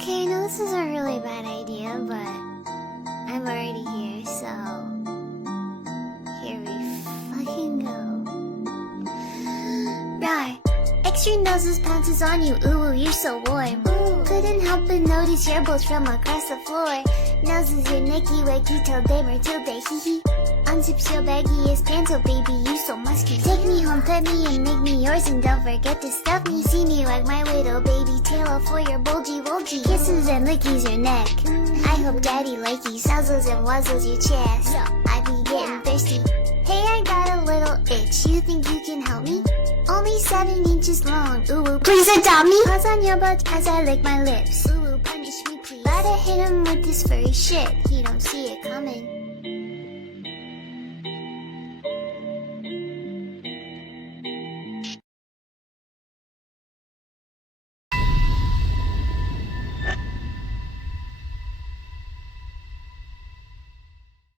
Okay, I know this is a really bad idea, but I'm already here, so here we fucking go. Rawr. Extra noses pounces on you, ooh, you're so warm. Couldn't help but notice your bolts from across the floor. Noses your nicky wacky till day Matilda, hee hee. Unzips your baggiest pants, oh baby, you so musky. Take me home, pet me and make me yours, and don't forget to stuff me. See me like my little baby tail for your bulgy. Kisses and lickies your neck. I hope daddy likey suzzles and wuzzles your chest. I be getting thirsty. Hey, I got a little itch. You think you can help me? Only 7 inches long. Ooh, please adopt me. Paws on your butt as I lick my lips. Ooh, punish me please. Gotta hit him with this furry shit. He don't see it coming.